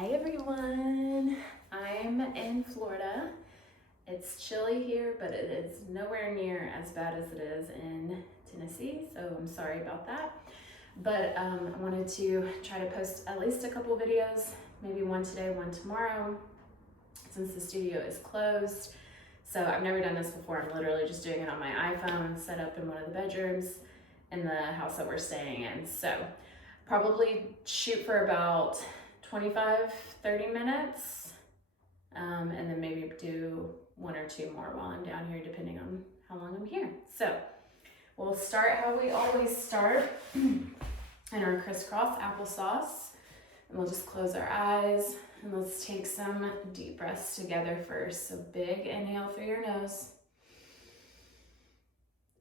Hi everyone, I'm in Florida. It's chilly here, but it is nowhere near as bad as it is in Tennessee, so I'm sorry about that. But I wanted to try to post at least a couple videos, maybe one today, one tomorrow, since the studio is closed. So I've never done this before. I'm literally just doing it on my iPhone, set up in one of the bedrooms in the house that we're staying in. So probably shoot for about 25-30 minutes, and then maybe do one or two more while I'm down here, depending on how long I'm here. So we'll start how we always start, in our crisscross applesauce, and we'll just close our eyes and let's take some deep breaths together first. So big inhale through your nose,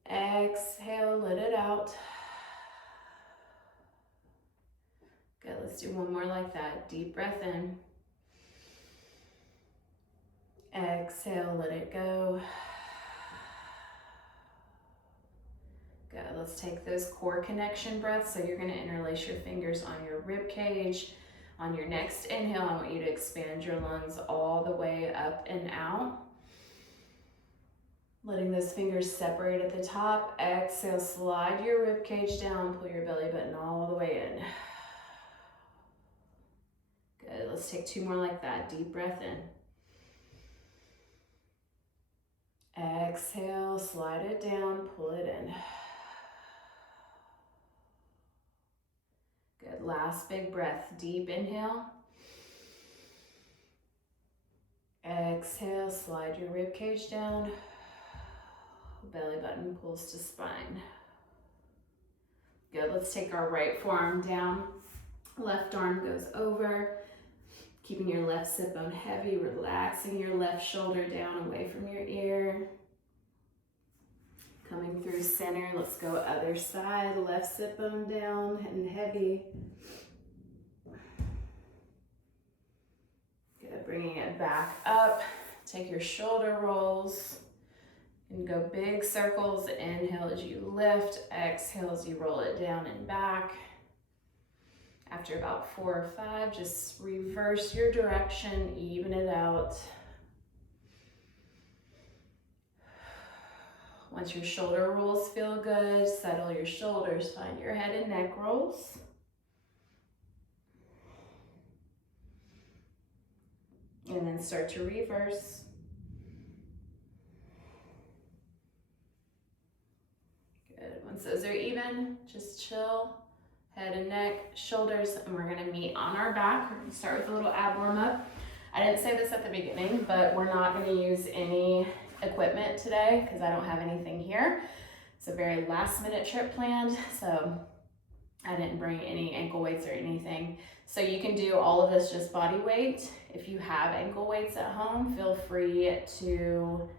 exhale, let it out. Good, let's do one more like that. Deep breath in. Exhale, let it go. Good, let's take those core connection breaths. So you're gonna interlace your fingers on your rib cage. On your next inhale, I want you to expand your lungs all the way up and out. Letting those fingers separate at the top. Exhale, slide your rib cage down, pull your belly button all the way in. Good, let's take two more like that. Deep breath in. Exhale, slide it down, pull it in. Good, last big breath. Deep inhale. Exhale, slide your rib cage down. Belly button pulls to spine. Good, let's take our right forearm down. Left arm goes over. Keeping your left sit bone heavy, relaxing your left shoulder down away from your ear. Coming through center, let's go other side. Left sit bone down and heavy. Good, bringing it back up. Take your shoulder rolls and go big circles. Inhale as you lift, exhale as you roll it down and back. After about 4 or 5, just reverse your direction, even it out. Once your shoulder rolls feel good, settle your shoulders, find your head and neck rolls. And then start to reverse. Good, once those are even, just chill. Head and neck, shoulders, and we're gonna meet on our back. We're gonna start with a little ab warm up. I didn't say this at the beginning, but we're not gonna use any equipment today because I don't have anything here. It's a very last minute trip planned, so I didn't bring any ankle weights or anything. So you can do all of this just body weight. If you have ankle weights at home, feel free to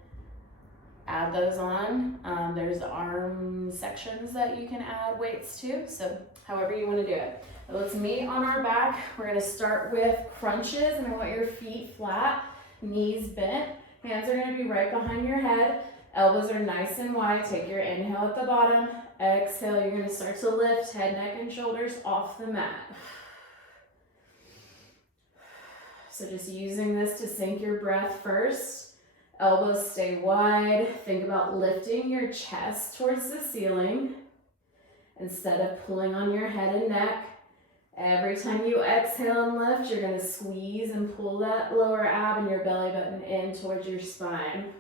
add those on. There's arm sections that you can add weights to, so however you want to do it. But let's meet on our back. We're going to start with crunches, and I want your feet flat, knees bent. Hands are going to be right behind your head. Elbows are nice and wide. Take your inhale at the bottom. Exhale, you're going to start to lift head, neck, and shoulders off the mat. So just using this to sync your breath first. Elbows stay wide. Think about lifting your chest towards the ceiling instead of pulling on your head and neck. Every time you exhale and lift, you're going to squeeze and pull that lower ab and your belly button in towards your spine.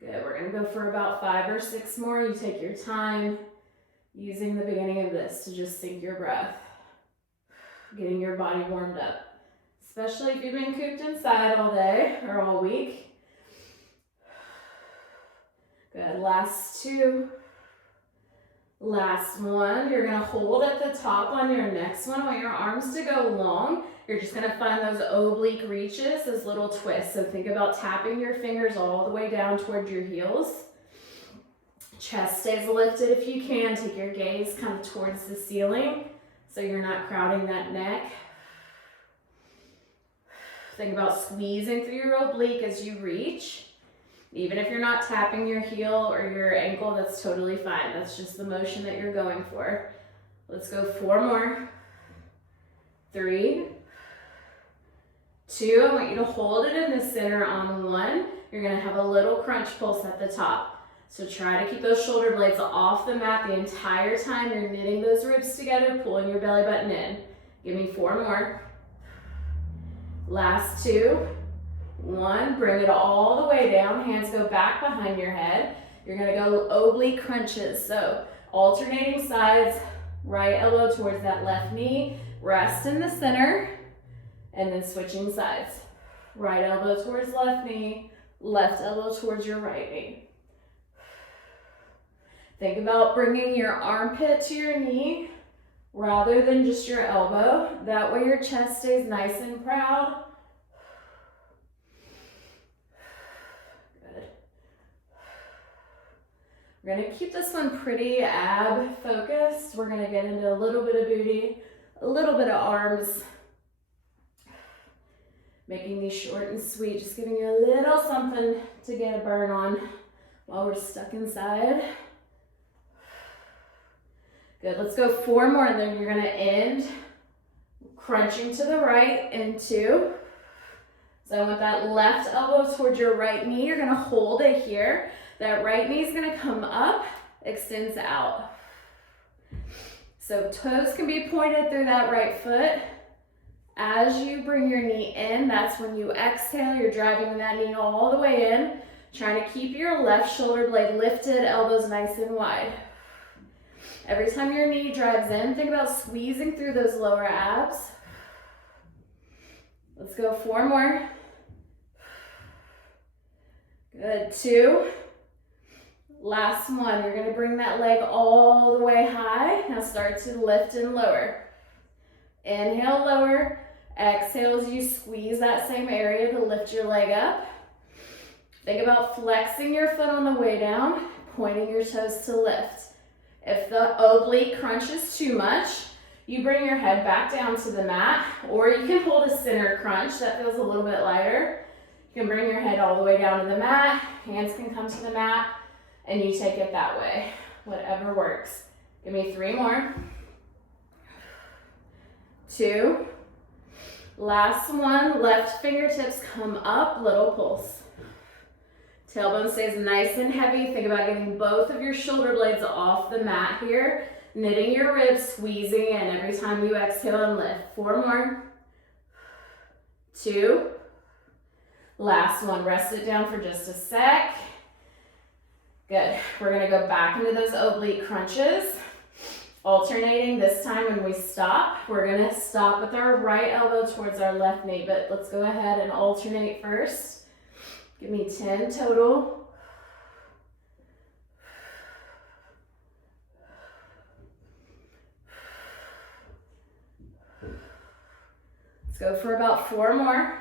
Good, we're going to go for about 5 or 6 more. You take your time using the beginning of this to just sync your breath, getting your body warmed up. Especially if you've been cooped inside all day or all week. Good, last 2. Last one, you're gonna hold at the top on your next one. I want your arms to go long. You're just gonna find those oblique reaches, those little twists. So think about tapping your fingers all the way down towards your heels. Chest stays lifted if you can. Take your gaze kind of towards the ceiling so you're not crowding that neck. Think about squeezing through your oblique as you reach. Even if you're not tapping your heel or your ankle, that's totally fine. That's just the motion that you're going for. Let's go 4 more. 3, 2. I want you to hold it in the center on 1. You're gonna have a little crunch pulse at the top. So try to keep those shoulder blades off the mat the entire time you're knitting those ribs together, pulling your belly button in. Give me 4 more. Last 2, 1. Bring it all the way down. Hands go back behind your head. You're gonna go oblique crunches. So alternating sides, right elbow towards that left knee, rest in the center, and then switching sides. Right elbow towards left knee, left elbow towards your right knee. Think about bringing your armpit to your knee rather than just your elbow. That way your chest stays nice and proud. Good. We're gonna keep this one pretty ab focused. We're gonna get into a little bit of booty, a little bit of arms. Making these short and sweet, just giving you a little something to get a burn on while we're stuck inside. Good, let's go 4 more, and then you're gonna end crunching to the right in 2. So I want that left elbow towards your right knee. You're gonna hold it here. That right knee is gonna come up, extends out. So toes can be pointed through that right foot. As you bring your knee in, that's when you exhale, you're driving that knee all the way in, trying to keep your left shoulder blade lifted, elbows nice and wide. Every time your knee drives in, think about squeezing through those lower abs. Let's go 4 more. Good, 2. Last one, you're gonna bring that leg all the way high. Now start to lift and lower. Inhale, lower. Exhale as you squeeze that same area to lift your leg up. Think about flexing your foot on the way down, pointing your toes to lift. If the oblique crunch is too much, you bring your head back down to the mat, or you can hold a center crunch that feels a little bit lighter. You can bring your head all the way down to the mat, hands can come to the mat, and you take it that way. Whatever works. Give me 3 more. 2. Last one, left fingertips come up, little pulse. Tailbone stays nice and heavy. Think about getting both of your shoulder blades off the mat here. Knitting your ribs, squeezing in every time you exhale and lift. 4 more. 2. Last one, rest it down for just a sec. Good, we're gonna go back into those oblique crunches. Alternating, this time when we stop, we're gonna stop with our right elbow towards our left knee, but let's go ahead and alternate first. Give me 10 total. Let's go for about 4 more.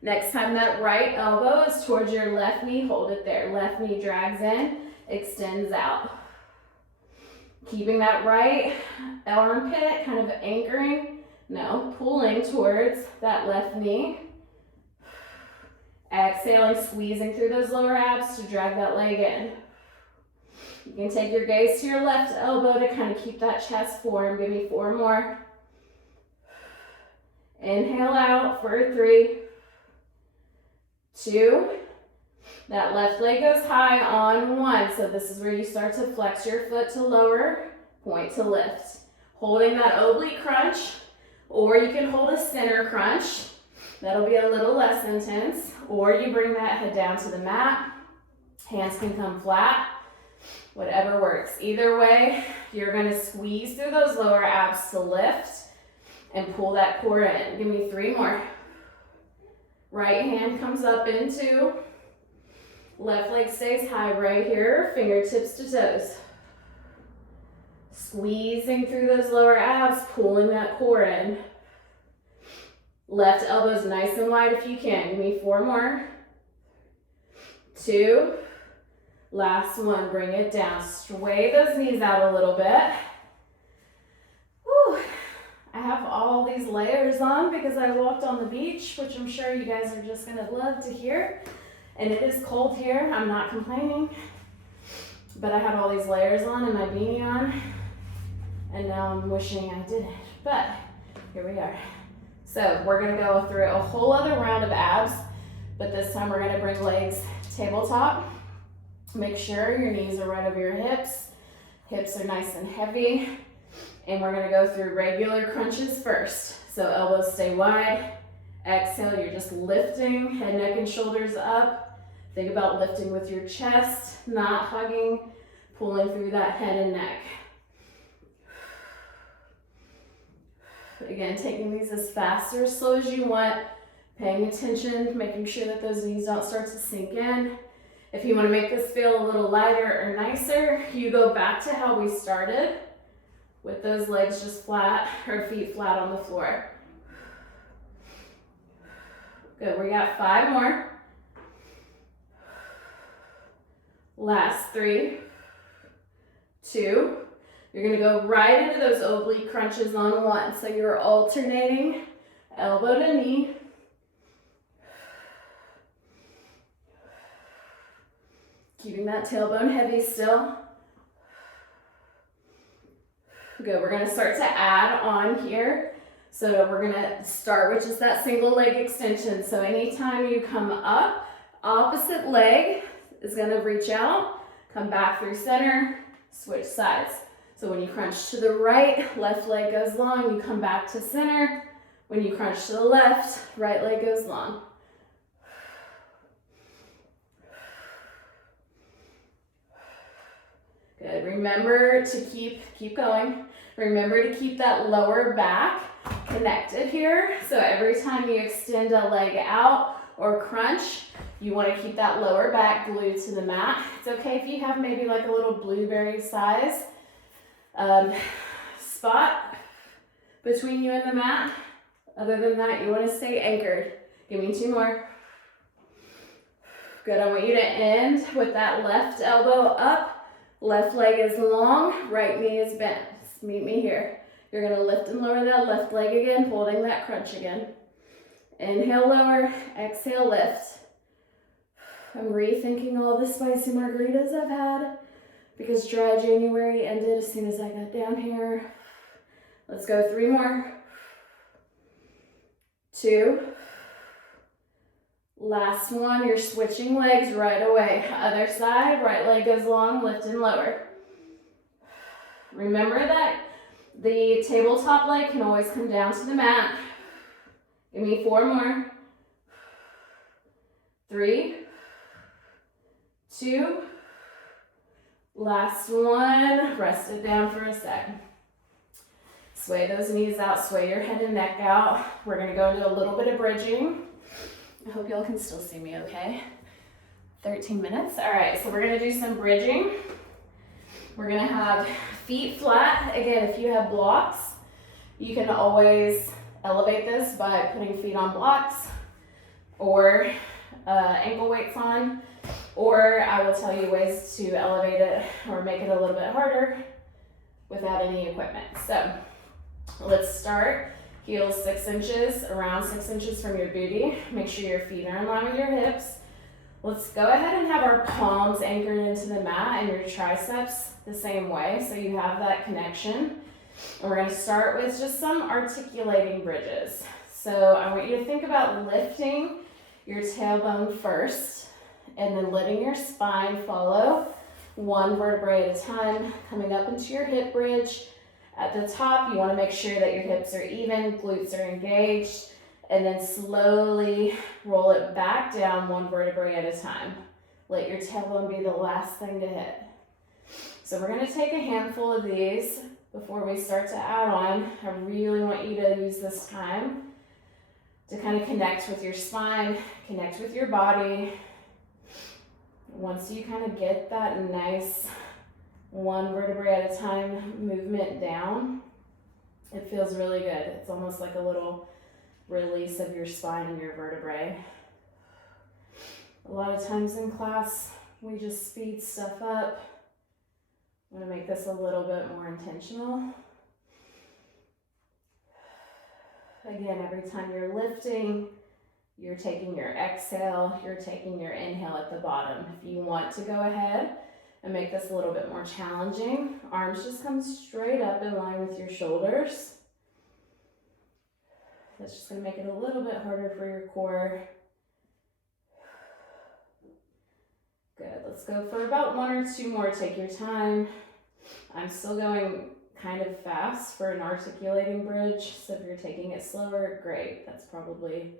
Next time that right elbow is towards your left knee, hold it there. Left knee drags in, extends out. Keeping that right armpit kind of anchoring, pulling towards that left knee. Exhaling, squeezing through those lower abs to drag that leg in. You can take your gaze to your left elbow to kind of keep that chest form. Give me 4 more. Inhale out for 3, 2. That left leg goes high on 1. So this is where you start to flex your foot to lower, point to lift. Holding that oblique crunch, or you can hold a center crunch. That'll be a little less intense. Or you bring that head down to the mat. Hands can come flat. Whatever works. Either way, you're gonna squeeze through those lower abs to lift and pull that core in. Give me 3 more. Right hand comes up into, left leg stays high right here, fingertips to toes. Squeezing through those lower abs, pulling that core in. Left elbows nice and wide if you can. Give me 4 more. 2. Last one, bring it down. Sway those knees out a little bit. Whew. I have all these layers on because I walked on the beach, which I'm sure you guys are just gonna love to hear. And it is cold here, I'm not complaining. but I had all these layers on and my beanie on, and now I'm wishing I didn't, but here we are. So we're gonna go through a whole other round of abs, but this time we're gonna bring legs tabletop. Make sure your knees are right over your hips. Hips are nice and heavy. And we're gonna go through regular crunches first. So elbows stay wide. Exhale, you're just lifting, head, neck, and shoulders up. Think about lifting with your chest, not hugging, pulling through that head and neck. Again, taking these as fast or as slow as you want, paying attention, making sure that those knees don't start to sink in. If you want to make this feel a little lighter or nicer, you go back to how we started with those legs just flat or feet flat on the floor. Good, we got 5 more. Last 3, 2. You're gonna go right into those oblique crunches on 1. So you're alternating elbow to knee. Keeping that tailbone heavy still. Good, we're gonna start to add on here. So we're gonna start with just that single leg extension. So anytime you come up, opposite leg is gonna reach out, come back through center, switch sides. So when you crunch to the right, left leg goes long, you come back to center. When you crunch to the left, right leg goes long. Good, remember to keep going. Remember to keep that lower back connected here. So every time you extend a leg out or crunch, you want to keep that lower back glued to the mat. It's okay if you have maybe like a little blueberry size spot between you and the mat. Other than that, you want to stay anchored. Give me 2 more. Good, I want you to end with that left elbow up, left leg is long, right knee is bent. Meet me here. You're gonna lift and lower that left leg again, holding that crunch again. Inhale, lower, exhale, lift. I'm rethinking all the spicy margaritas I've had because dry January ended as soon as I got down here. Let's go 3 more. 2. Last one, you're switching legs right away. Other side, right leg goes long, lift and lower. Remember that the tabletop leg can always come down to the mat. Give me 4 more. 3, 2, last one. Rest it down for a sec. Sway those knees out, sway your head and neck out. We're gonna go into a little bit of bridging. I hope y'all can still see me okay. 13 minutes. All right, so we're gonna do some bridging. We're gonna have feet flat. Again, if you have blocks, you can always elevate this by putting feet on blocks or ankle weights on, or I will tell you ways to elevate it or make it a little bit harder without any equipment. So let's start. Heels 6 inches, around 6 inches from your booty. Make sure your feet are in line with your hips. Let's go ahead and have our palms anchored into the mat and your triceps the same way, so you have that connection. And we're gonna start with just some articulating bridges. So I want you to think about lifting your tailbone first and then letting your spine follow 1 vertebrae at a time, coming up into your hip bridge. At the top, you want to make sure that your hips are even, glutes are engaged, and then slowly roll it back down 1 vertebrae at a time. Let your tailbone be the last thing to hit. So we're going to take a handful of these before we start to add on. I really want you to use this time to kind of connect with your spine, connect with your body. Once you kind of get that nice 1 vertebrae at a time movement down, it feels really good. It's almost like a little release of your spine and your vertebrae. A lot of times in class, we just speed stuff up. I'm gonna make this a little bit more intentional. Again, every time you're lifting, you're taking your exhale, you're taking your inhale at the bottom. If you want to go ahead and make this a little bit more challenging. Arms just come straight up in line with your shoulders. That's just going to make it a little bit harder for your core. Good. Let's go for about 1 or 2 more. Take your time. I'm still going kind of fast for an articulating bridge, so if you're taking it slower, great. That's probably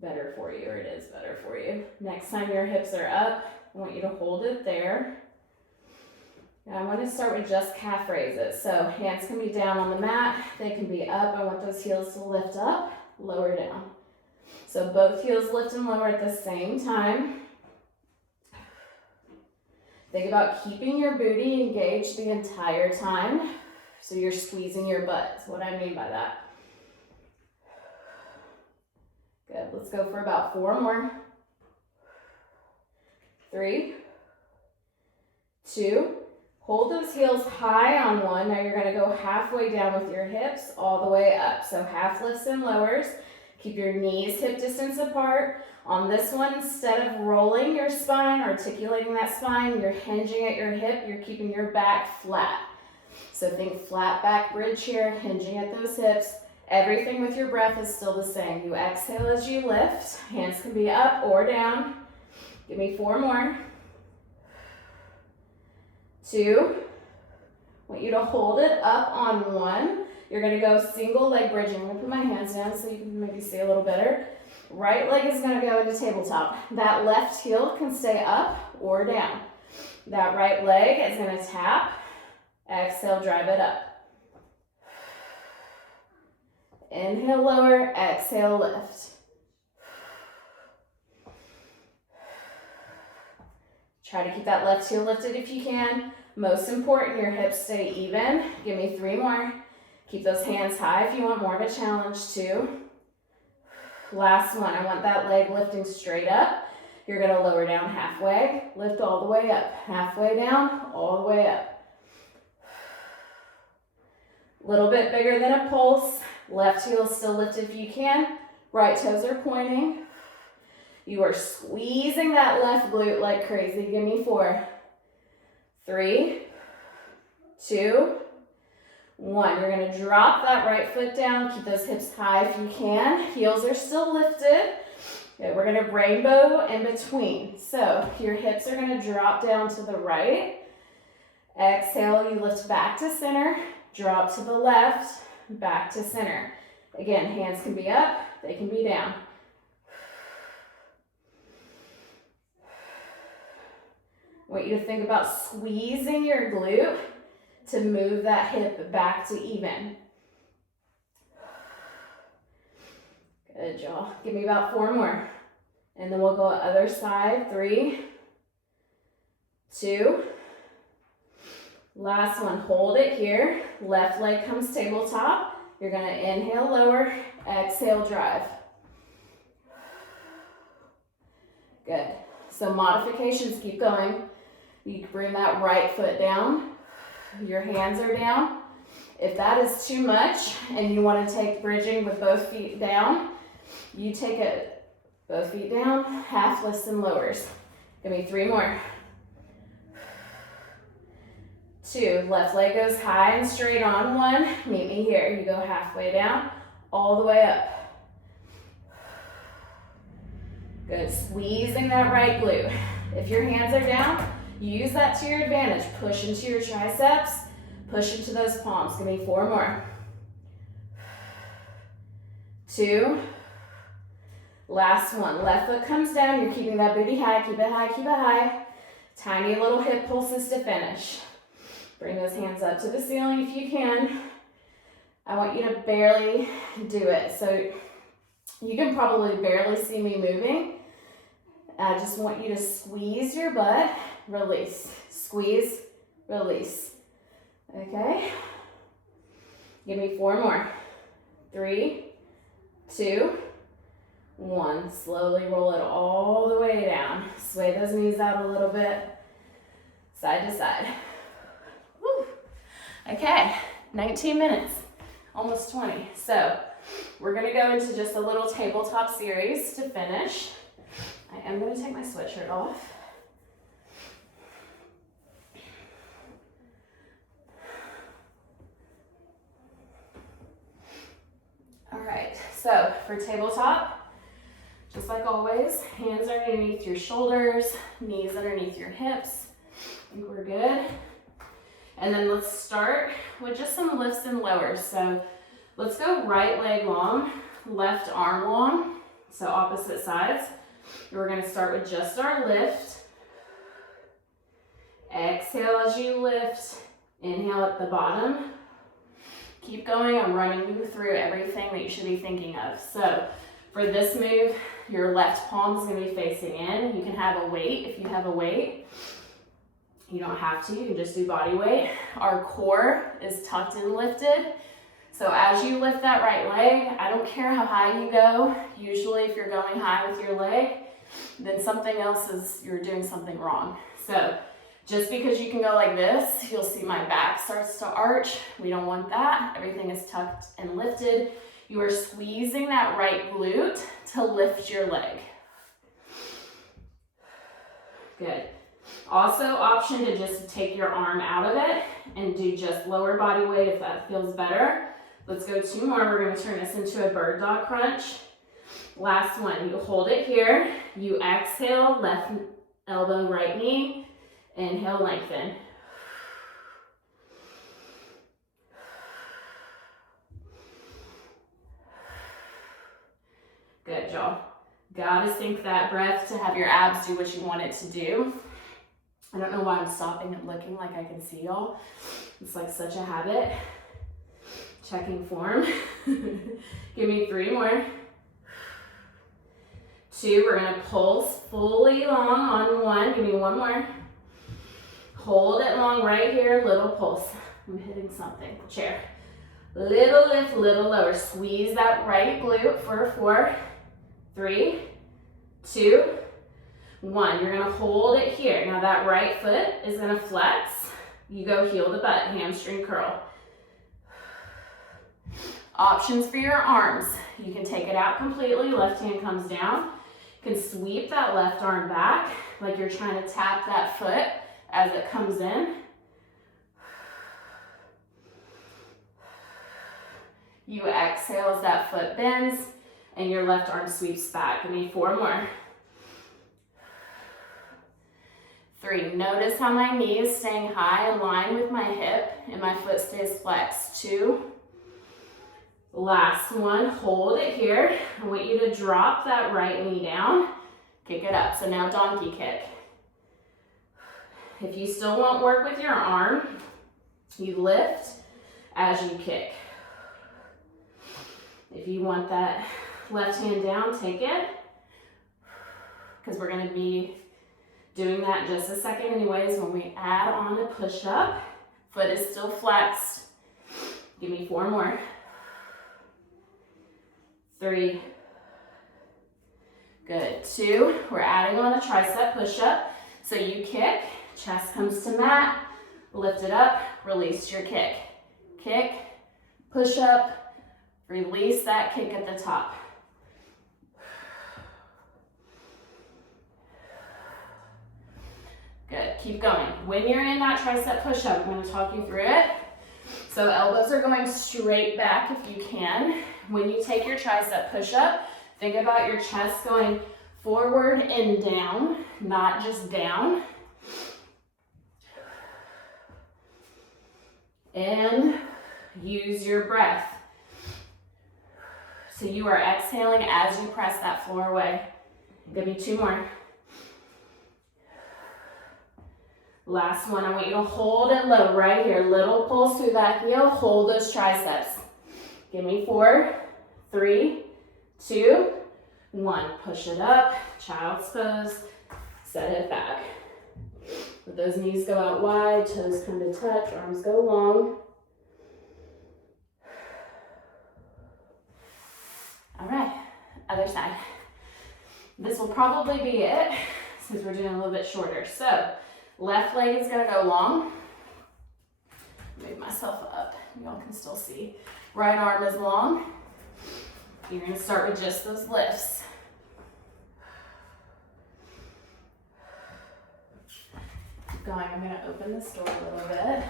better for you, or it is better for you. Next time your hips are up, I want you to hold it there. Now I want to start with just calf raises. So hands can be down on the mat, they can be up. I want those heels to lift up, lower down. So both heels lift and lower at the same time. Think about keeping your booty engaged the entire time, so you're squeezing your butt. That's what I mean by that. Good, let's go for about 4 more. 3, 2, hold those heels high on one. Now you're gonna go halfway down with your hips all the way up. So half lifts and lowers. Keep your knees hip distance apart. On this one, instead of rolling your spine, articulating that spine, you're hinging at your hip, you're keeping your back flat. So think flat back bridge here, hinging at those hips. Everything with your breath is still the same. You exhale as you lift. Hands can be up or down. Give me 4 more. 2. I want you to hold it up on 1. You're gonna go single leg bridging. I'm gonna put my hands down so you can maybe see a little better. Right leg is gonna go into tabletop. That left heel can stay up or down. That right leg is gonna tap. Exhale, drive it up. Inhale, lower, exhale, lift. Try to keep that left heel lifted if you can. Most important, your hips stay even. Give me 3 more. Keep those hands high if you want more of a challenge too. Last one, I want that leg lifting straight up. You're gonna lower down halfway, lift all the way up. Halfway down, all the way up. Little bit bigger than a pulse. Left heel still lifted if you can. Right toes are pointing. You are squeezing that left glute like crazy. Give me 4, 3, 2, 1. You're gonna drop that right foot down. Keep those hips high if you can. Heels are still lifted. Okay, we're gonna rainbow in between. So your hips are gonna drop down to the right. Exhale, you lift back to center. Drop to the left, back to center. Again, hands can be up, they can be down. I want you to think about squeezing your glute to move that hip back to even. Good job. Give me about 4 more. And then we'll go other side. 3, 2, last one. Hold it here. Left leg comes tabletop. You're gonna inhale, lower, exhale, drive. Good. So modifications, keep going. You can bring that right foot down. Your hands are down. If that is too much and you want to take bridging with both feet down, you take it both feet down, half lifts and lowers. Give me 3 more. 2, left leg goes high and straight on. 1, meet me here. You go halfway down, all the way up. Good, squeezing that right glute. If your hands are down, use that to your advantage. Push into your triceps, push into those palms. Give me 4 more. 2, last one. Left foot comes down, you're keeping that booty high, keep it high, keep it high. Tiny little hip pulses to finish. Bring those hands up to the ceiling if you can. I want you to barely do it. So you can probably barely see me moving. I just want you to squeeze your butt, release, squeeze, release. Okay? Give me 4 more. 3, 2, 1. Slowly roll it all the way down. Sway those knees out a little bit, side to side. Woo. Okay, 19 minutes, almost 20. So we're gonna go into just a little tabletop series to finish. I am gonna take my sweatshirt off. So for tabletop, just like always, hands underneath your shoulders, knees underneath your hips. I think we're good. And then let's start with just some lifts and lowers. So let's go right leg long, left arm long, so opposite sides. We're gonna start with just our lift. Exhale as you lift, inhale at the bottom. Keep going, I'm running you through everything that you should be thinking of. So for this move, your left palm is gonna be facing in. You can have a weight if you have a weight. You don't have to, you can just do body weight. Our core is tucked and lifted. So as you lift that right leg, I don't care how high you go. Usually if you're going high with your leg, then something else is, you're doing something wrong. So just because you can go like this, you'll see my back starts to arch. We don't want that. Everything is tucked and lifted. You are squeezing that right glute to lift your leg. Good. Also, option to just take your arm out of it and do just lower body weight if that feels better. Let's go 2 more. We're going to turn this into a bird dog crunch. Last one. You hold it here. You exhale, left elbow, right knee. Inhale, lengthen. Good, y'all. Gotta sync that breath to have your abs do what you want it to do. I don't know why I'm stopping and looking like I can see y'all. It's like such a habit. Checking form. Give me 3 more. 2, we're gonna pulse fully long on 1. Give me 1 more. Hold it long right here, little pulse. I'm hitting something, chair. Little lift, little lower. Squeeze that right glute for 4, 3, 2, 1. You're gonna hold it here. Now that right foot is gonna flex. You go heel to butt, hamstring curl. Options for your arms. You can take it out completely, left hand comes down. You can sweep that left arm back like you're trying to tap that foot as it comes in. You exhale as that foot bends and your left arm sweeps back. Give me 4 more. 3, notice how my knee is staying high in line with my hip and my foot stays flexed. 2, last one, hold it here. I want you to drop that right knee down, kick it up. So now donkey kick. If you still want work with your arm, you lift as you kick. If you want that left hand down, take it, because we're gonna be doing that in just a second anyways. When we add on a push-up, foot is still flexed. Give me 4 more. 3, good. 2, we're adding on a tricep push-up. So you kick, chest comes to mat, lift it up, release your kick. Kick, push up, release that kick at the top. Good, keep going. When you're in that tricep push-up, I'm gonna talk you through it. So elbows are going straight back if you can. When you take your tricep push-up, think about your chest going forward and down, not just down. And use your breath. So you are exhaling as you press that floor away. Give me 2 more. Last one, I want you to hold it low right here. Little pulse through that heel, hold those triceps. Give me 4, 3, 2, 1. Push it up, child's pose, set it back. Let those knees go out wide, toes come to touch, arms go long. All right, other side. This will probably be it since we're doing a little bit shorter. So left leg is gonna go long. Move myself up, y'all can still see. Right arm is long. You're gonna start with just those lifts. Keep going, I'm gonna open this door a little bit.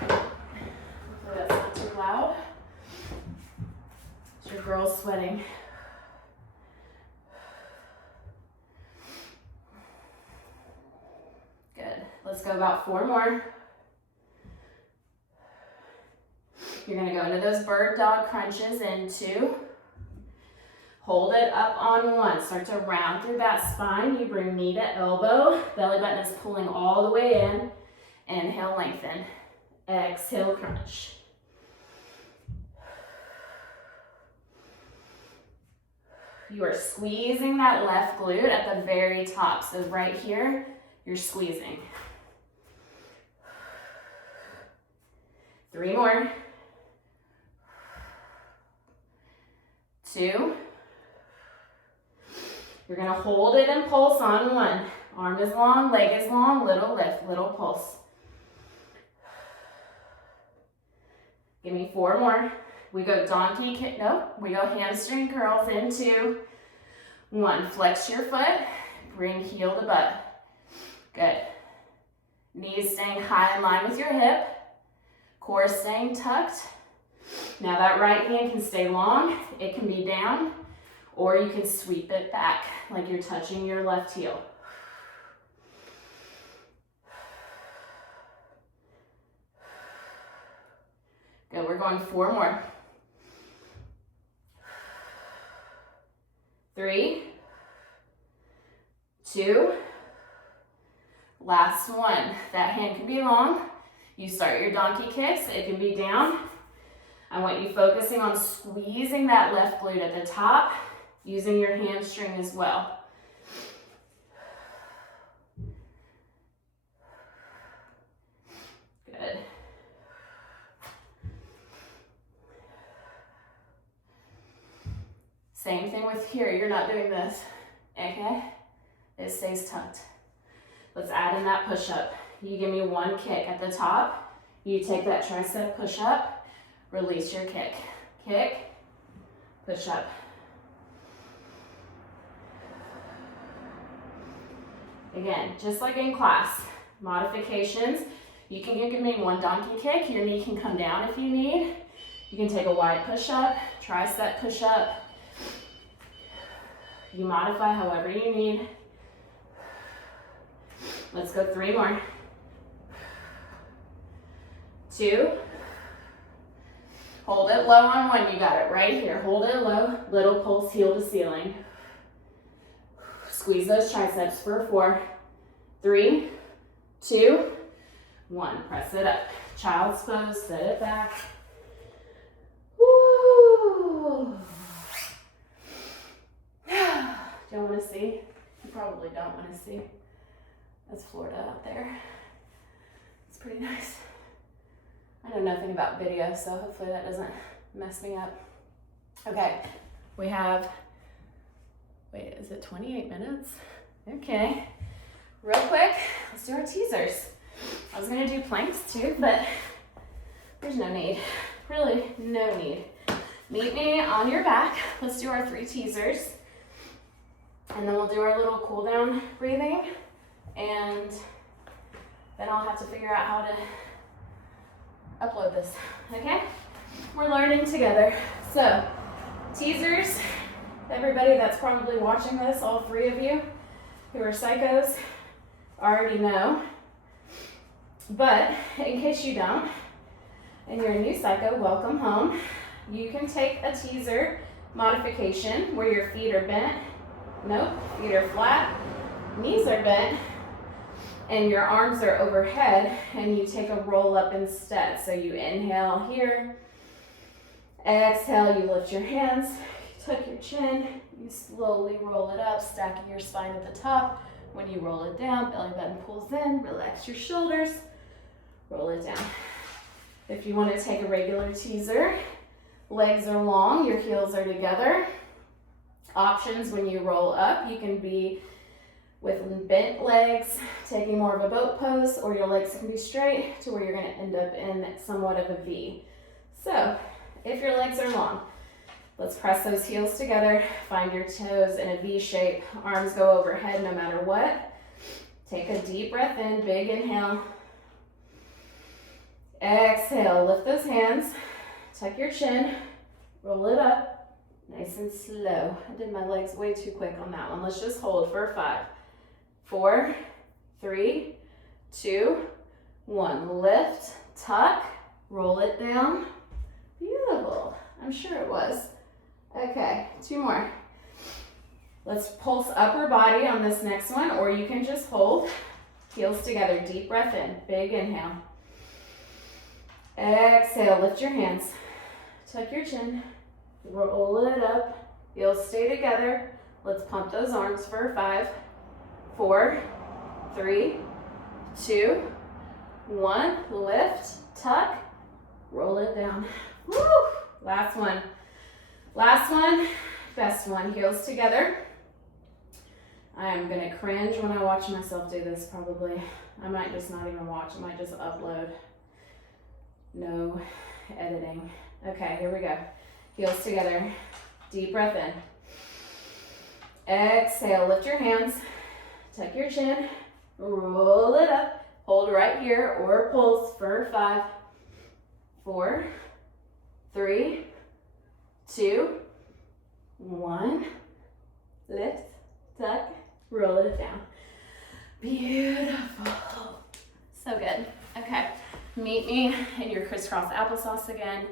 Hopefully that's not too loud. As The girl's sweating. Good. Let's go about 4 more. You're gonna go into those bird dog crunches in 2. Hold it up on 1. Start to round through that spine. You bring knee to elbow. Belly button is pulling all the way in. Inhale, lengthen. Exhale, crunch. You are squeezing that left glute at the very top. So right here, you're squeezing. 3 more. 2. You're gonna hold it and pulse on 1. Arm is long, leg is long, little lift, little pulse. Give me 4 more. We go donkey kick, no, we go hamstring curls in 2. 1, flex your foot, bring heel to butt. Good. Knees staying high in line with your hip. Core staying tucked. Now that right hand can stay long, it can be down, or you can sweep it back like you're touching your left heel. Good, we're going 4 more. 3, 2, last 1. That hand can be long. You start your donkey kicks, it can be down. I want you focusing on squeezing that left glute at the top, using your hamstring as well. Good. Same thing with here, you're not doing this, okay? It stays tucked. Let's add in that push-up. You give me 1 kick at the top, you take that tricep push-up, release your kick. Kick, push-up. Again, just like in class, modifications. You can give me 1 donkey kick, your knee can come down if you need. You can take a wide push-up, tricep push-up. You modify however you need. Let's go 3 more. 2. Hold it low on 1, you got it right here. Hold it low, little pulse, heel to ceiling. Squeeze those triceps for 4, 3, 2, 1. Press it up. Child's pose, set it back. Woo. Do you want to see? You probably don't want to see. That's Florida out there. It's pretty nice. I know nothing about video, so hopefully that doesn't mess me up. Okay, we have, wait, is it 28 minutes? Okay, real quick, let's do our teasers. I was gonna do planks too, but there's no need. Really, no need. Meet me on your back. Let's do our 3 teasers. And then we'll do our little cool down breathing. And then I'll have to figure out how to upload this, okay? We're learning together. So, teasers, everybody that's probably watching this, all 3 of you who are psychos, already know. But in case you don't, and you're a new psycho, welcome home. You can take a teaser modification where your feet are bent. Nope, feet are flat, knees are bent, and your arms are overhead, and you take a roll up instead. So you inhale here, exhale, you lift your hands, you tuck your chin, you slowly roll it up, stacking your spine at the top. When you roll it down, belly button pulls in, relax your shoulders, roll it down. If you want to take a regular teaser, legs are long, your heels are together. Options when you roll up, you can be with bent legs, taking more of a boat pose, or your legs can be straight to where you're going to end up in somewhat of a V. So, if your legs are long, let's press those heels together, find your toes in a V shape, arms go overhead no matter what. Take a deep breath in, big inhale. Exhale, lift those hands, tuck your chin, roll it up, Nice and slow. I did my legs way too quick on that one. Let's just hold for 5, 4, 3, 2, 1. Lift, tuck, roll it down. Beautiful. I'm sure it was. Okay, 2 more. Let's pulse upper body on this next one, or you can just hold. Heels together, deep breath in, big inhale. Exhale, lift your hands. Tuck your chin, roll it up. Heels stay together. Let's pump those arms for 5, 4, 3, 2, 1. Lift, tuck, roll it down. Woo! Last one. Last one, best one. Heels together. I am gonna cringe when I watch myself do this probably. I might just not even watch, I might just upload. No editing. Okay, here we go. Heels together, deep breath in. Exhale, lift your hands, tuck your chin, roll it up. Hold right here or pulse for 5, 4, 3, 2, 1. Lift, tuck, roll it down. Beautiful. So good. Okay, meet me in your crisscross applesauce again.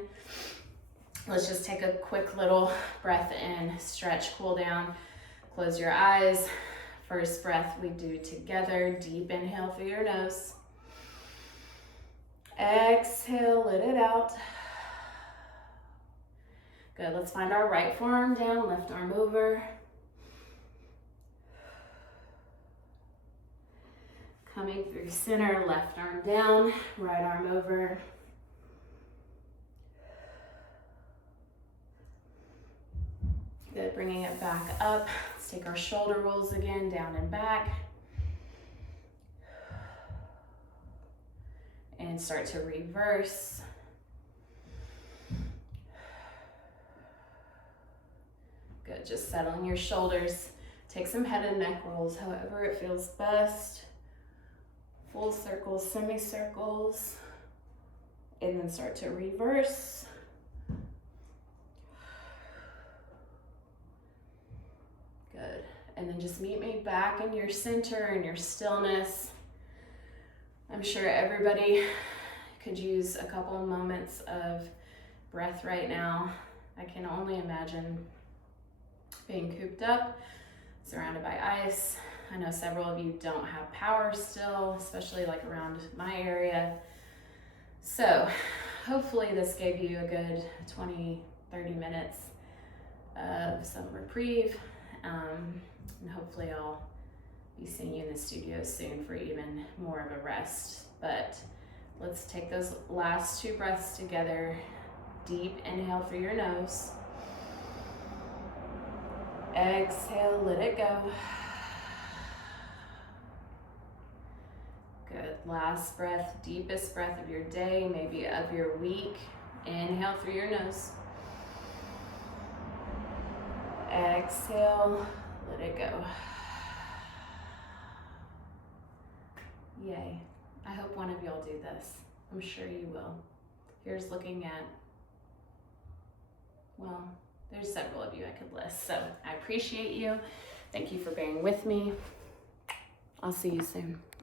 Let's just take a quick little breath in, stretch, cool down, close your eyes. First breath we do together. Deep inhale through your nose. Exhale, let it out. Good, let's find our right forearm down, left arm over. Coming through center, left arm down, right arm over. Good, bringing it back up. Let's take our shoulder rolls again, down and back. And start to reverse. Good, just settling your shoulders. Take some head and neck rolls, however it feels best. Full circles, semicircles. And then start to reverse. Good, and then just meet me back in your center and your stillness. I'm sure everybody could use a couple of moments of breath right now. I can only imagine being cooped up, surrounded by ice. I know several of you don't have power still, especially like around my area. So hopefully this gave you a good 20, 30 minutes of some reprieve. And hopefully I'll be seeing you in the studio soon for even more of a rest. But let's take those last 2 breaths together. Deep inhale through your nose. Exhale, let it go. Good, last breath, deepest breath of your day, maybe of your week. Inhale through your nose. Exhale, let it go. Yay. I hope one of y'all do this. I'm sure you will. Here's looking at, well, there's several of you I could list. So I appreciate you. Thank you for bearing with me. I'll see you soon.